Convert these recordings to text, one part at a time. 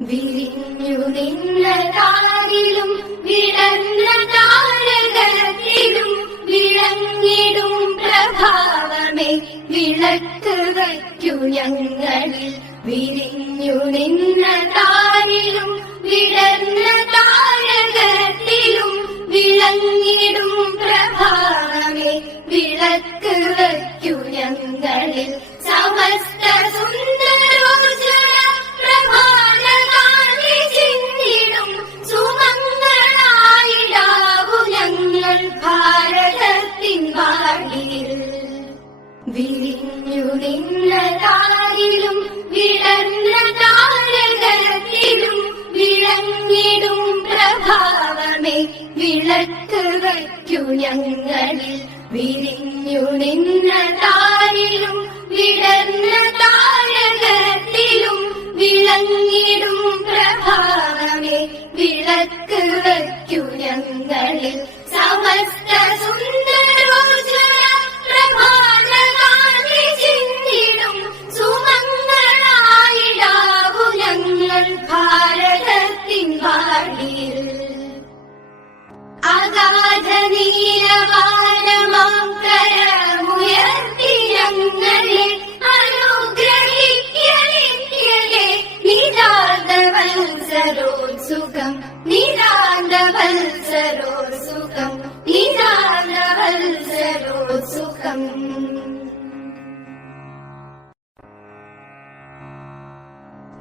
വിരിഞ്ഞു നിന്ന താരിലും വിടർന്ന താരകത്തിലും വിളങ്ങിടും പ്രഭാവമേ. വിളക്ക് വയ്ക്കു ഞങ്ങളിൽ. വിരിഞ്ഞു നിന്ന താരിലും വിടർന്ന താരകത്തിലും വിളങ്ങിടും പ്രഭാവമേ. വിളക്ക് വയ്ക്കു വിരിഞ്ഞു നിന്ന താരിലും വിടർന്ന താരകത്തിലും വിളങ്ങിടും പ്രഭാവമേ. വിളക്ക് വയ്ക്കു ഞങ്ങളിൽ. വിരിഞ്ഞു നിന്ന താരിലും വിടർന്ന താരകത്തിലും വിളങ്ങിടും പ്രഭാവമേ. വിളക്ക് വയ്ക്കു ഞങ്ങളിൽ. സമസ്ത സുന്ദരോജ്വല ഞങ്ങൾ ഭാരതത്തിൻ വാടിയിൽ അഗാധ നീലവാനമാം കരമുയർത്തി ഞങ്ങളെ അനുഗ്രഹിക്കേ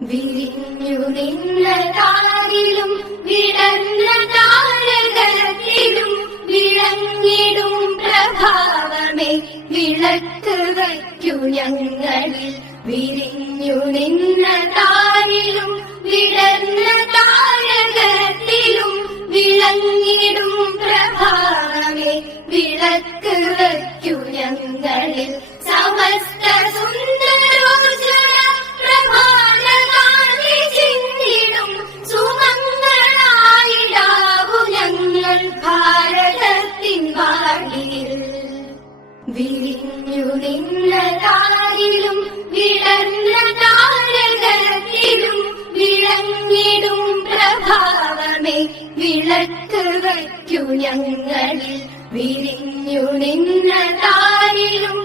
വിരിഞ്ഞു നിന്ന താരിലും വിടർന്ന താരകത്തിലും വിളങ്ങിടും പ്രഭാവമേ. വിളക്ക് വയ്ക്കു ഞങ്ങളിൽ. വിരിഞ്ഞു നിന്ന താരിലും വിടർന്ന താരകത്തിലും വിളങ്ങിടും പ്രഭാവമേ. വിളക്ക് താരിലും വിടർന്ന പ്രഭാവമേ. വിളക്ക് വയ്ക്കു ഞങ്ങളിൽ. വിരിഞ്ഞു നിന്ന താരിലും